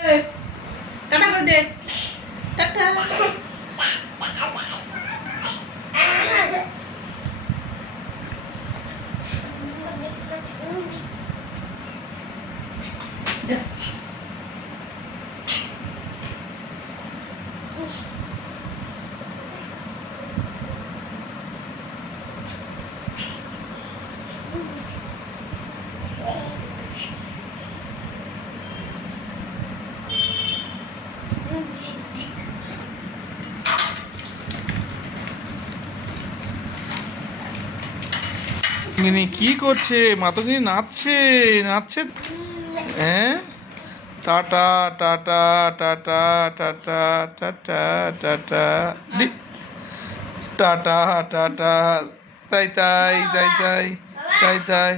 Tata করে দে, tata. কি করছে? মাতঙ্গিনী নাচছে নাচছে। হ্যাঁ, tata tata tata tata tata tata tata tata. তাই তাই তাই তাই তাই তাই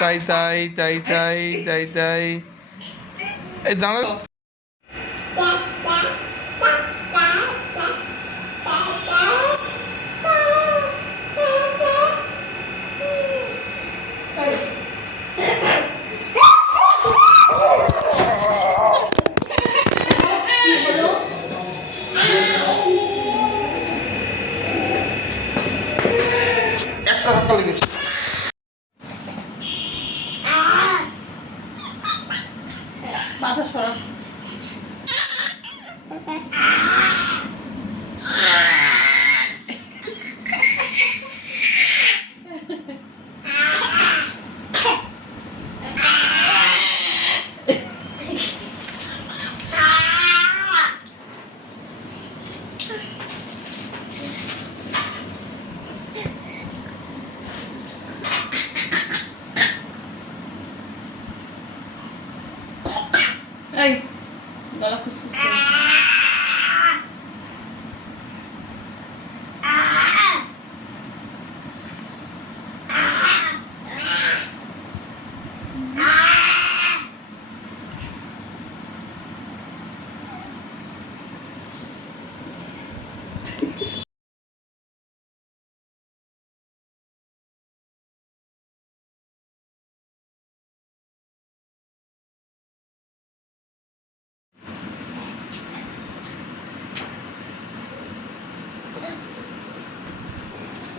তাই তাই তাই তাই তাই তাই। এই দাঁড়া। একটা ধাক্কা লেগেছে। মাথা সরা। এই গলা খুসখুস করছে।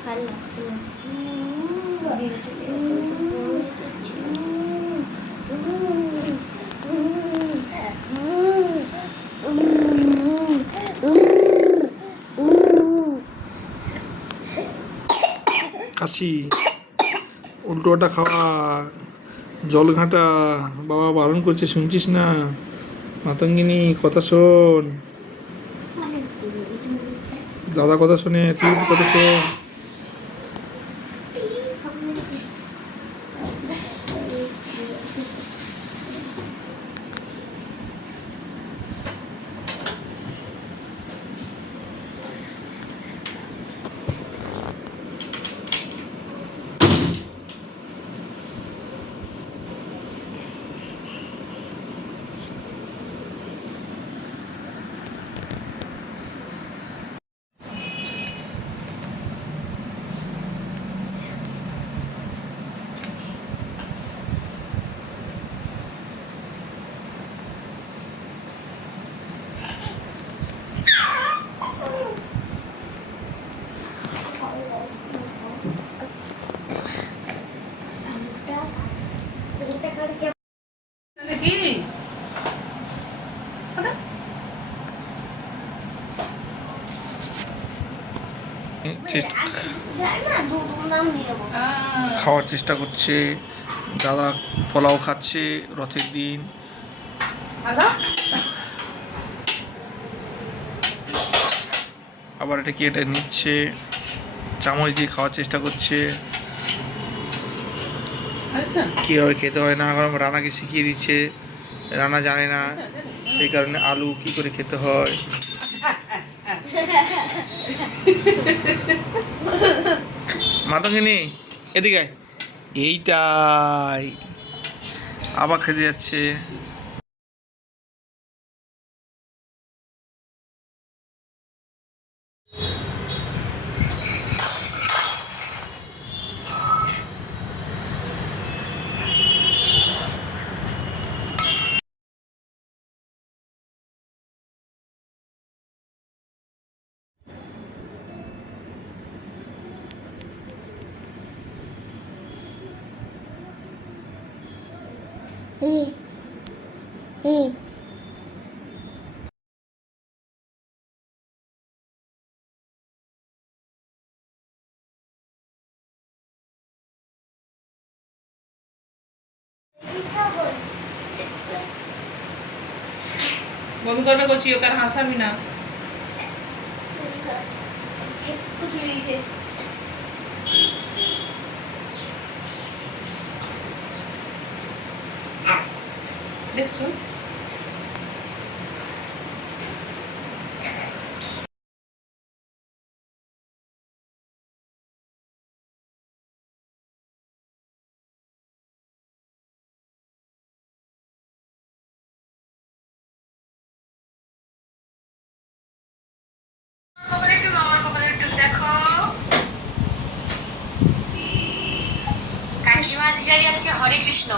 ভালো লাগছে না। কাশি, উল্টোটা খাওয়া, জল ঘাঁটা। বাবা বারণ করছে, শুনছিস না? মাতঙ্গিনী কথা শোন, দাদা কথা শোনে, তুই কথা শোন। কি খাওয়ার চেষ্টা করছে। দাদা পোলাও খাচ্ছে রথের দিন। আবার এটা কি, এটা নিচ্ছে, চামচ দিয়ে খাওয়ার চেষ্টা করছে। কীভাবে খেতে হয় না রানাকে শিখিয়ে দিচ্ছে। রানা জানে না, সেই কারণে আলু কি করে খেতে হয়। মাতঙ্গিনী এদিকে আয়। এইটাই আবার খেতে যাচ্ছে। বমি করবে করছি, ওকে আর হাসাবি না। দেখছো হরে কৃষ্ণ।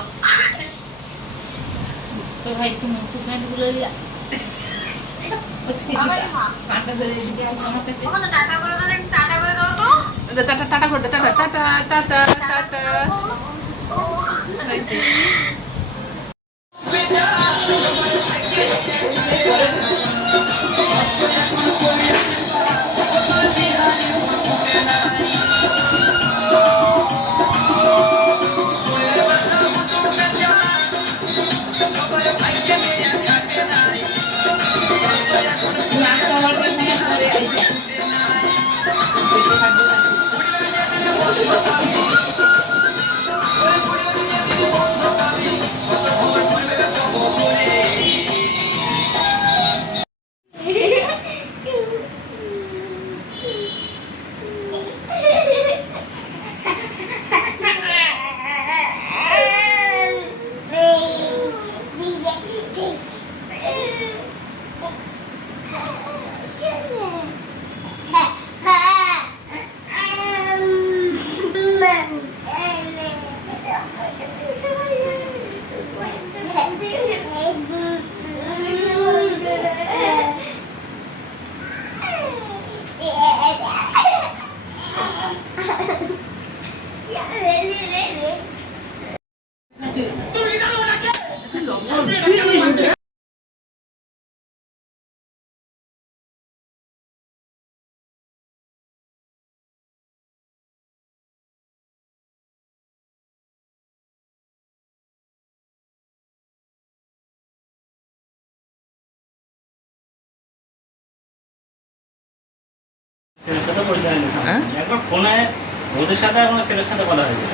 তো ভাই তুমি টুকনাট গুলো লিয়া কাটা ধরে দিকে আমার কাছে টাটা করে দাও, টাটা করে দাও তো। টাটা টাটা করে দে, টাটা টাটা টাটা টাটা। ছেলের সাথে পরিচয় হয়নি। হ্যাঁ? একবার ফোনে ওদের সাথে আমার ছেলের সাথে কথা হয়েছিল।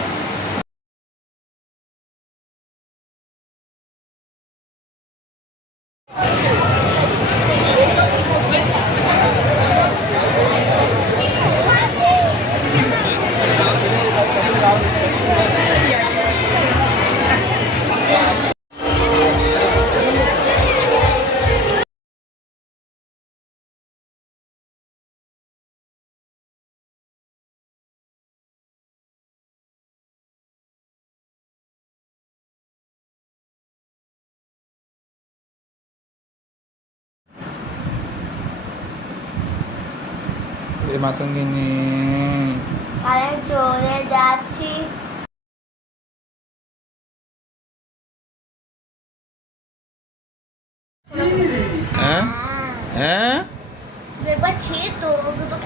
এ মাতঙ্গিনী আরে চলে যাচ্ছি। হ্যাঁ হ্যাঁ একবার ছেড়ে তো দুটো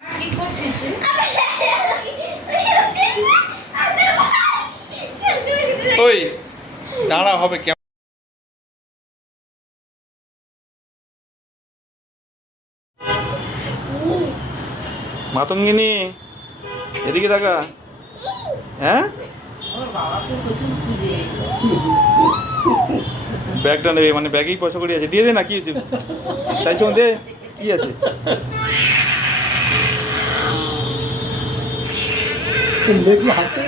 কি করছিস তুই? ওই দাঁড়া হবে কেমন মাতঙ্গিনী এদিকে দেখা হ্যাঁ ব্যাগটা নেবে মানে ব্যাগেই পয়সা করে আছে দিয়ে দে না কি চাইছো দে কি আছে দেখি হাসে